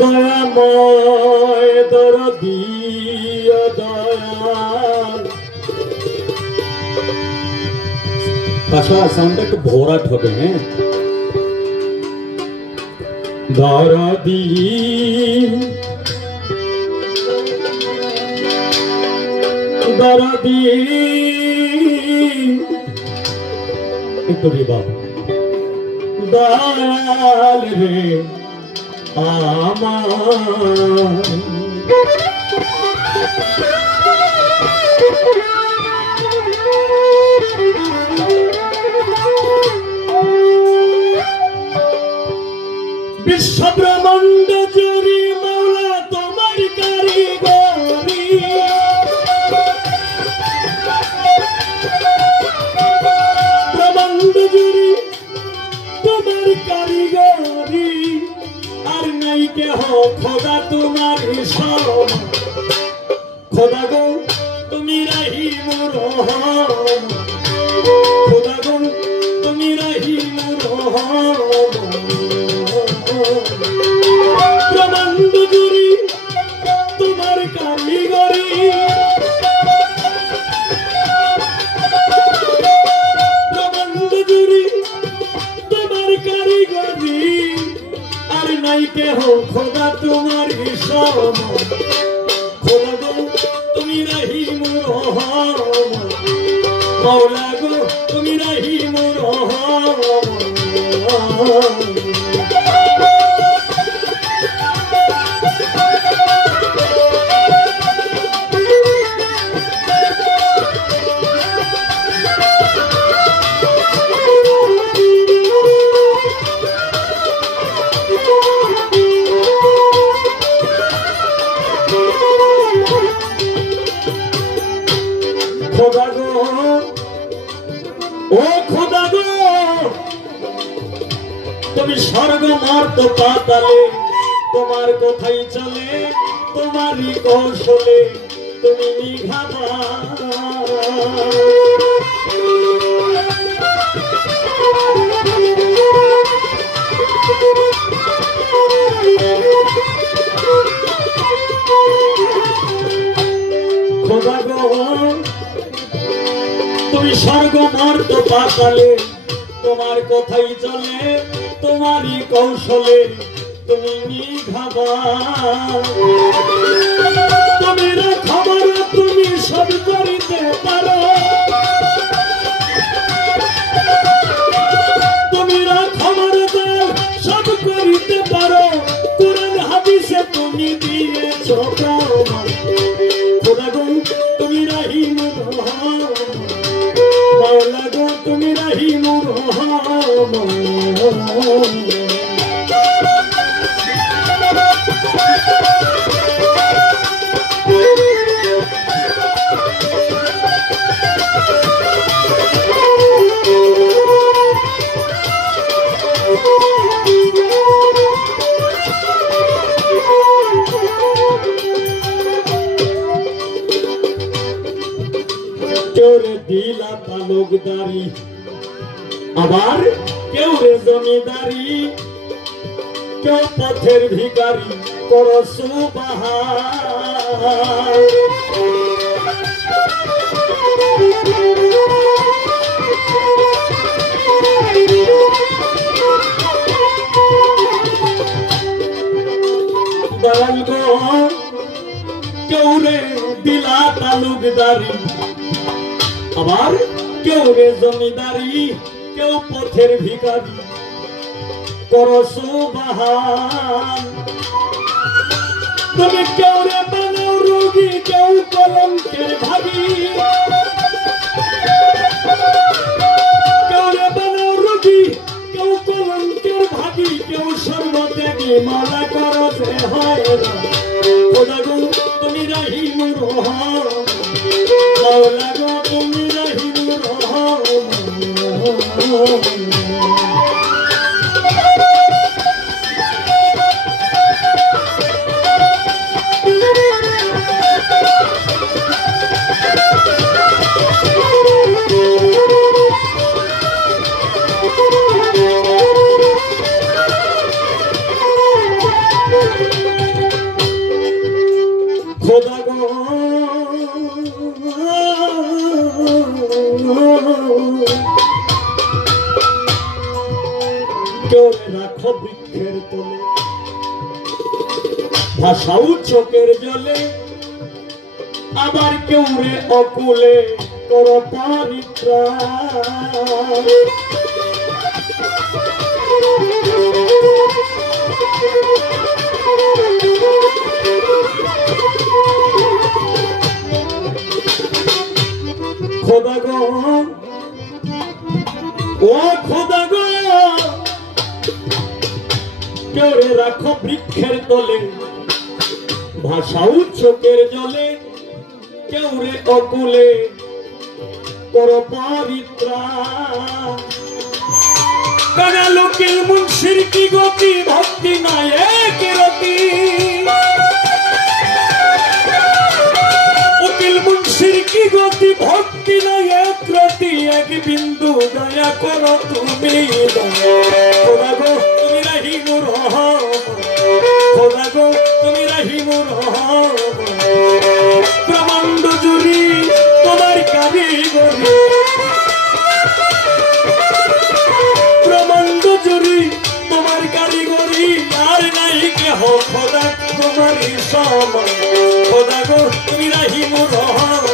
দয়াময় দরদি দয়াল। পাশা সাউন্ডটা একটু ভরাট হবে। হ্যাঁ, দরদি দরদি একটু রিবাব। দয়াল রে আমার বিশ্ব ব্রহ্মাণ্ড জুড়ে মৌলা তোমার কারিগরি। ব্রহ্মাণ্ড জুড়ে তোমার কারিগরি, আর নাই কেহ খোদা তোমার সম। খোদা গো তুমি রহিম রহম, খোদা গো তুমি রহিম রহম। ব্রহ্মাণ্ড জুড়ে তোমার কারিগরি, ব্রহ্মাণ্ড জুড়ে তোমার কারিগরি, আর নাই কেহ খোদা তোমার সম। খোদা গো তুমি রহিম রহম, মৌলা গো তুমি রহিম রহম। খোদা গো ও খোদা গো তুমি স্বর্গ মর্ত পাতালে তোমার কোথায় চলে, তোমারই কৌশলে তুমি নিঘাবা। খোদা গো তুমি স্বর্গ মর্ত পাতালে তোমার কোথায় চলে, তোমারই কৌশলে তুমি নিঘাবা। তুমি খবর তুমি সব করিতে পারো, তুমি খবর সব করিতে পারো। কোরআন হাদিসে তুমি দিয়েছ প্রমাণ। খোদা গো তুমি রহিম রহম, মৌলা গো তুমি রহিম রহম। কেউ রে দিলা তালুকদারি, আবার কেউ রে জমিদারি, কেউ পথের ভিখারি করো সুবহান। দয়াল গো কেউ রে দিলা তালুকদারি, আবার কেউ রে জমিদারি, কেউ পথের ভিখারি করো সুবহান। তুমি কেউ রে বানাও রোগী, কেউ কলঙ্কের ভাগী, কেউ রে বানাও রোগী, কেউ কলঙ্কের ভাগী, কেউ সর্বত্যাগী মালা করো যে হয় না। খোদা গো তুমি রহিম রহম, মৌলা গো তুমি রহিম রহম। খোদা গো কেউ রাখো বৃক্ষের তলে, ভাষাও চোখের জলে, আবার কেউ রে অকুলে কর পরিত্রাণ। খোদা গো ও খোদা গো কেউ রে রাখো বৃক্ষের তলে, ভাষাও চোখের জলে, কেউ রে অকুলে কর পরিত্রাণ। কাঙাল উকিল মুন্সির কি গতি, ভক্তি নাই এক রতি। উকিল মুন্সির কি গতি, ভক্তি নাই এক রতি। এক বিন্দু দয়া করো তুমি, খোদা গো তুমি রহিমুর রহমান, খোদা গো তুমি রহিমুর রহমান। ব্রহ্মাণ্ড জুড়ি তোমার কারিগরি, ব্রহ্মাণ্ড জুড়ি তোমার কারিগরি। আর নাই কেহ খোদা তোমার সমান, খোদা গো তুমি রহিমুর রহমান।